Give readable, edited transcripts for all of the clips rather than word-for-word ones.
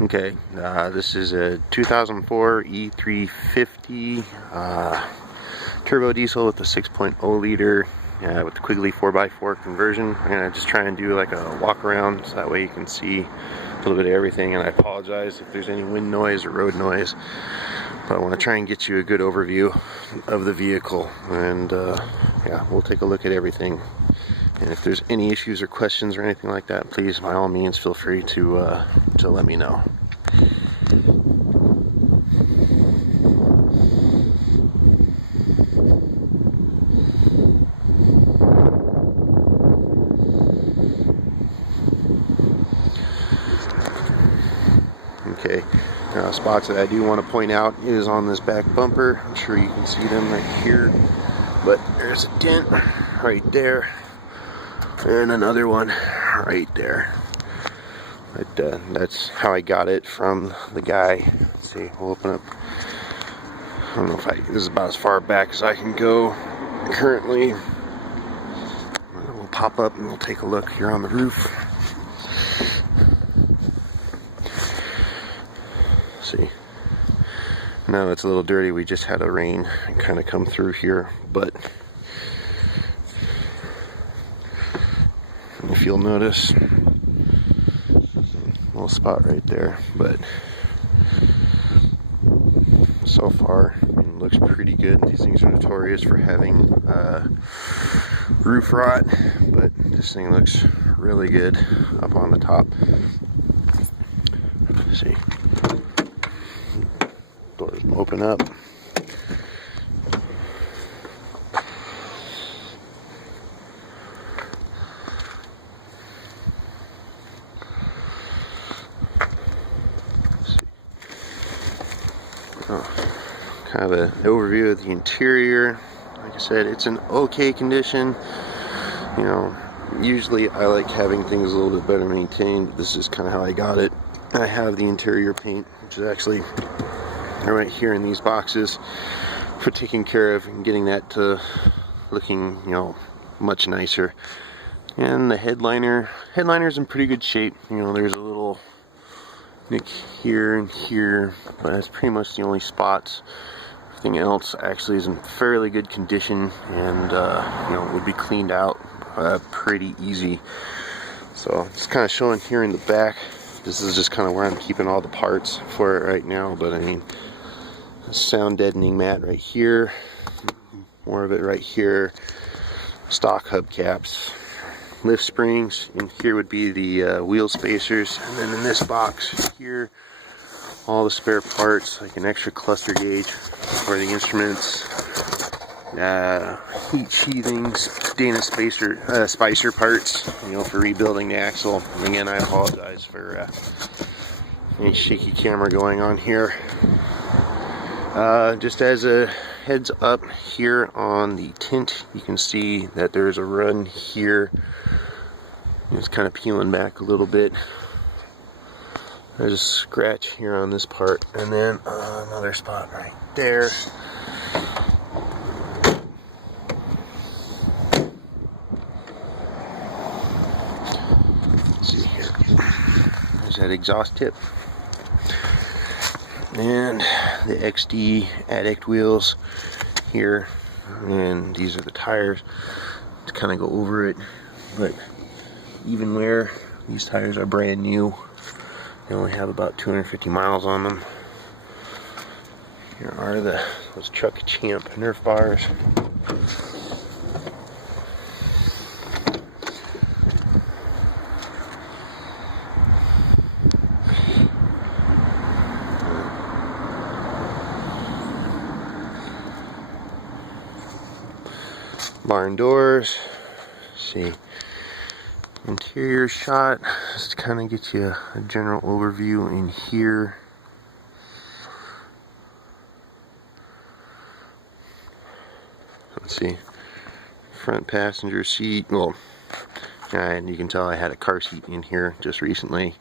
Okay, this is a 2004 E350 turbo diesel with a 6.0 liter with the Quigley 4x4 conversion. I'm going to just try and do like a walk around so that way you can see a little bit of everything, and I apologize if there's any wind noise or road noise, but I want to try and get you a good overview of the vehicle, and yeah, we'll take a look at everything. And if there's any issues or questions or anything like that, please, by all means, feel free to let me know. Okay, now spots that I do want to point out is on this back bumper. I'm sure you can see them right here, but there's a dent right there. And another one right there. But that's how I got it from the guy. Let's see, we'll open up. I don't know if this is about as far back as I can go currently. We'll pop up and we'll take a look here on the roof. See, now it's a little dirty. We just had a rain kind of come through here, but if you'll notice, a little spot right there, but so far it looks pretty good. These things are notorious for having roof rot, but this thing looks really good up on the top. Let's see, doors open up. Kind of an overview of the interior. Like I said, it's an okay condition. You know, usually I like having things a little bit better maintained, but this is kind of how I got it. I have the interior paint, which is actually right here in these boxes, for taking care of and getting that to looking, you know, much nicer. And the headliner's in pretty good shape. You know, there's a little nick here and here, but that's pretty much the only spots. Everything else actually is in fairly good condition, and you know, would be cleaned out pretty easy. So it's kind of showing here in the back. This is just kind of where I'm keeping all the parts for it right now, but I mean, sound deadening mat right here, more of it right here, stock hubcaps, lift springs, and here would be the wheel spacers, and then in this box here, all the spare parts, like an extra cluster gauge for the instruments, heat sheathings, Dana Spicer parts, you know, for rebuilding the axle. And again, I apologize for any shaky camera going on here. Just as a heads up, here on the tint, you can see that there's a run here. It's kind of peeling back a little bit. There's a scratch here on this part, and then another spot right there. Let's see here. There's that exhaust tip. And the XD Addict wheels here. And these are the tires to kind of go over it. But even where these tires are brand new, they only have about 250 miles on them. Here are those Truck Champ Nerf bars. Barn doors. Let's see. Interior shot, just to kind of get you a general overview in here. Let's see, front passenger seat. Well, and you can tell I had a car seat in here just recently.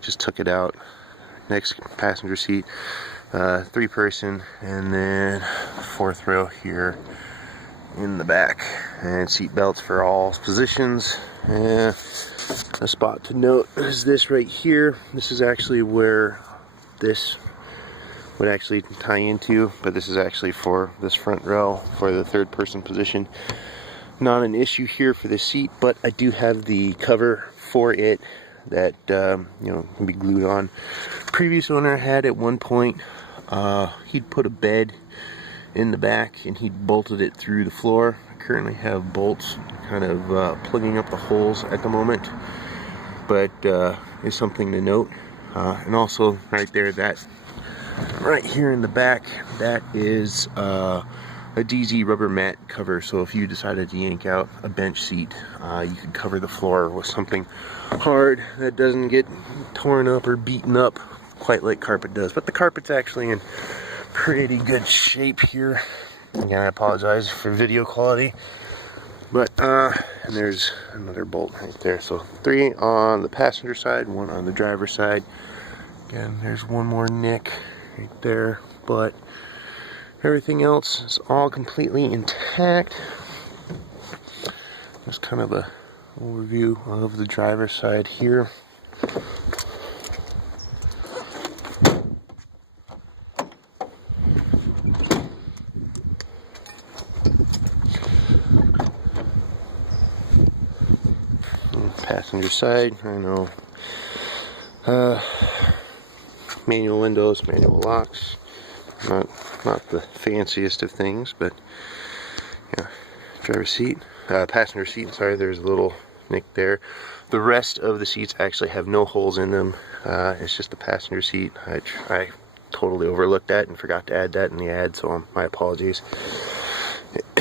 Just took it out. Next passenger seat, 3-person, and then 4th row here in the back, and seat belts for all positions. A spot to note is this right here. This is actually where this would actually tie into, but this is actually for this front row for the third person position. Not an issue here for the seat, but I do have the cover for it that you know, can be glued on. Previous owner had at one point, he'd put a bed in the back and he'd bolted it through the floor. I currently have bolts kind of plugging up the holes at the moment, but is something to note. And also right there, that right here in the back, that is a DZ rubber mat cover. So if you decided to yank out a bench seat, you could cover the floor with something hard that doesn't get torn up or beaten up quite like carpet does. But the carpet's actually in pretty good shape here. Again, I apologize for video quality. But and there's another bolt right there. So 3 on the passenger side, 1 on the driver's side. Again, there's one more nick right there, but everything else is all completely intact. Just kind of a overview of the driver's side here. Passenger side, I know, manual windows, manual locks, not the fanciest of things, but yeah, driver's seat, passenger seat, sorry, there's a little nick there. The rest of the seats actually have no holes in them. It's just the passenger seat. I totally overlooked that and forgot to add that in the ad, so my apologies.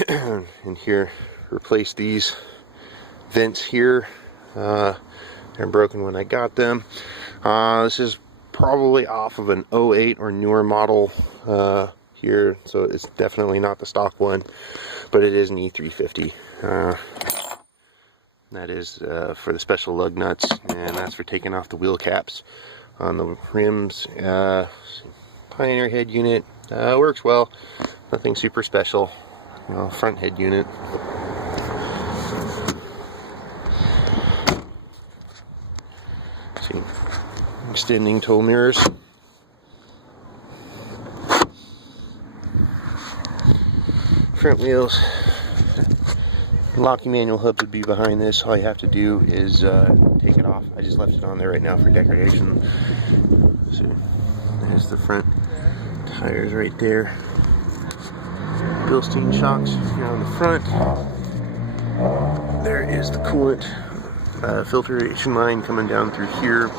And here, replace these vents here. They're broken when I got them. This is probably off of an 08 or newer model here, so it's definitely not the stock one, but it is an E350. That is for the special lug nuts, and that's for taking off the wheel caps on the rims. Pioneer head unit, works well, nothing super special. Front head unit. See, extending tow mirrors. Front wheels. Locking manual hub would be behind this. All you have to do is take it off. I just left it on there right now for decoration. So there's the front tires right there. Bilstein shocks here on the front. There is the coolant filtration line coming down through here.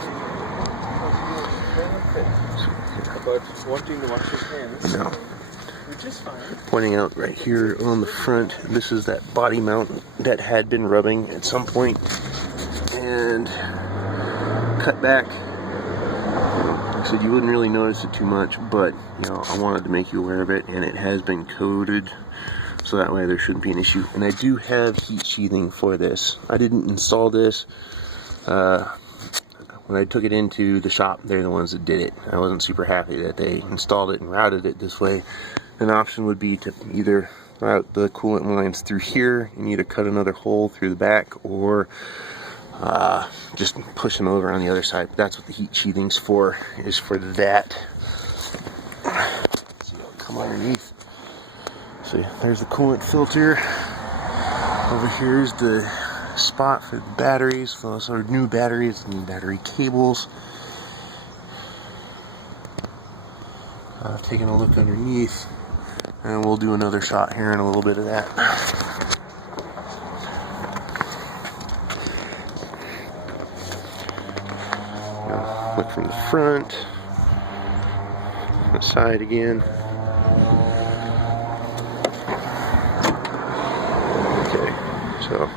About wanting to wash his hands. No. Which is fine. Pointing out right here on the front, this is that body mount that had been rubbing at some point and cut back. Like I said, you wouldn't really notice it too much, but I wanted to make you aware of it, and it has been coated, so that way there shouldn't be an issue. And I do have heat sheathing for this. I didn't install this. When I took it into the shop, they're the ones that did it. I wasn't super happy that they installed it and routed it this way. An option would be to either route the coolant lines through here and either cut another hole through the back, or just push them over on the other side. But that's what the heat sheathing's for, is for that. Let's see, I'll come underneath. See, there's the coolant filter. Over here's the spot for the batteries. Those are new batteries, new battery cables. I've taken a look underneath, and we'll do another shot here in a little bit of that. Look from the front, the side again. Okay, so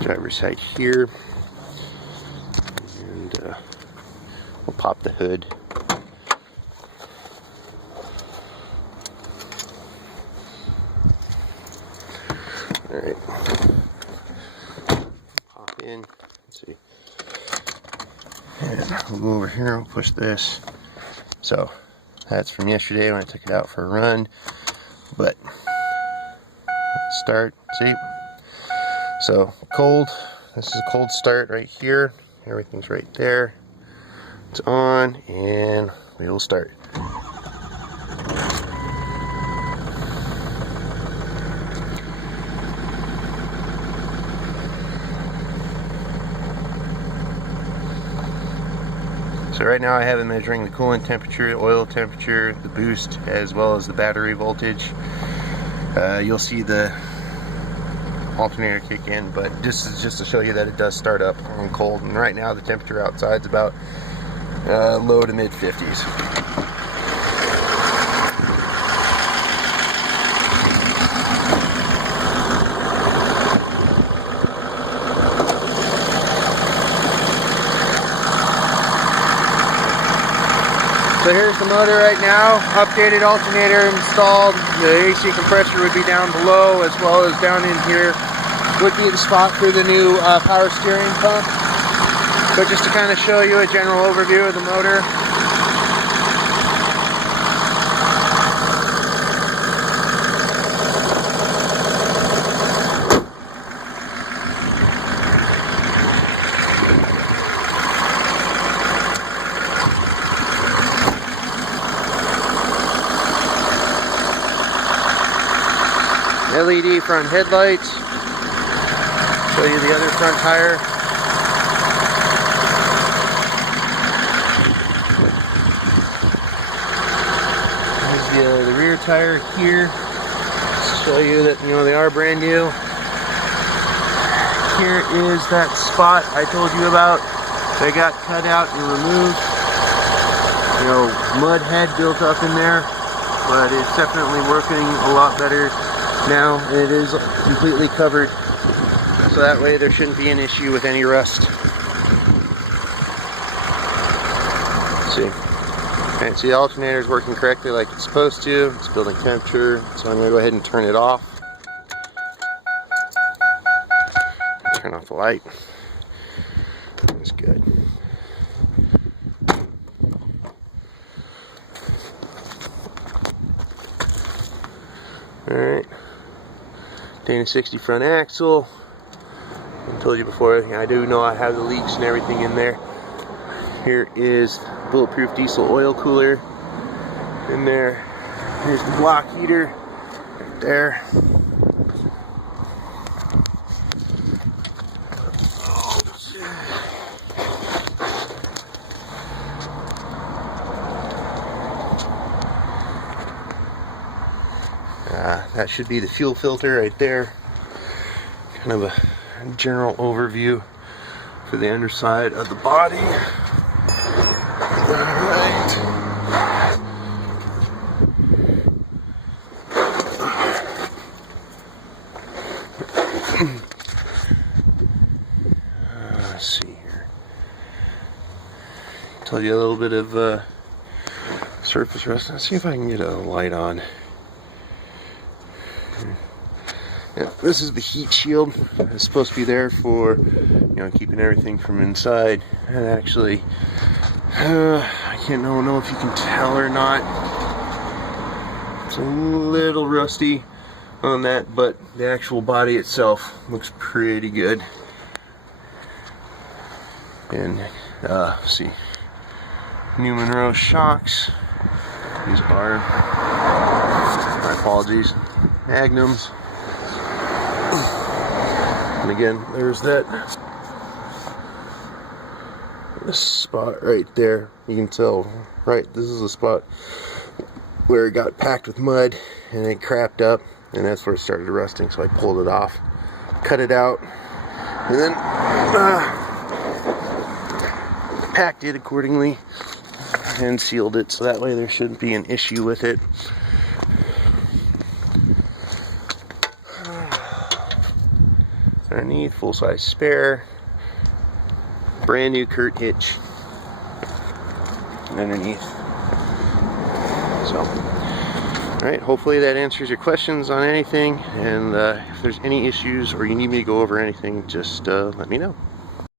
driver's side here, and we'll pop the hood. All right, pop in. Let's see. And we'll go over here. We'll push this. So that's from yesterday when I took it out for a run. But start. See. So cold, This is a cold start right here. Everything's right there. It's on, and we will start. So right now I have it measuring the coolant temperature, oil temperature, the boost, as well as the battery voltage. You'll see the alternator kick in, but this is just to show you that it does start up on cold. And right now the temperature outside is about low to mid 50s. So here's the motor right now, updated alternator installed. The AC compressor would be down below, as well as down in here would be the spot for the new power steering pump. But just to kind of show you a general overview of the motor. LED front headlights. Show you the other front tire. Here's the rear tire here. Just show you that, you know, they are brand new. Here is that spot I told you about. They got cut out and removed. You know, mud had built up in there, but it's definitely working a lot better now. It is completely covered, so that way there shouldn't be an issue with any rust. Let's see. Alright, so the alternator is working correctly like it's supposed to. It's building temperature, so I'm going to go ahead and turn it off. Turn off the light. That's good. Alright. Dana 60 front axle. I told you before, I do know I have the leaks and everything in there. Here is bulletproof diesel oil cooler in there. Here's the block heater right there. That should be the fuel filter right there. Kind of a general overview for the underside of the body. Alright. Let's see here. Told you a little bit of surface rust. Let's see if I can get a light on. Yeah, this is the heat shield. It's supposed to be there for, you know, keeping everything from inside. And actually, I can't know if you can tell or not. It's a little rusty on that, but the actual body itself looks pretty good. And let's see, New Monroe shocks. These are, my apologies, Magnums. And again, there's this spot right there. You can tell, right, this is the spot where it got packed with mud and it crapped up, and that's where it started rusting. So I pulled it off, cut it out, and then packed it accordingly and sealed it, so that way there shouldn't be an issue with it. Underneath, full-size spare, brand new Kurt hitch underneath. So, alright, hopefully that answers your questions on anything, and if there's any issues or you need me to go over anything, just let me know.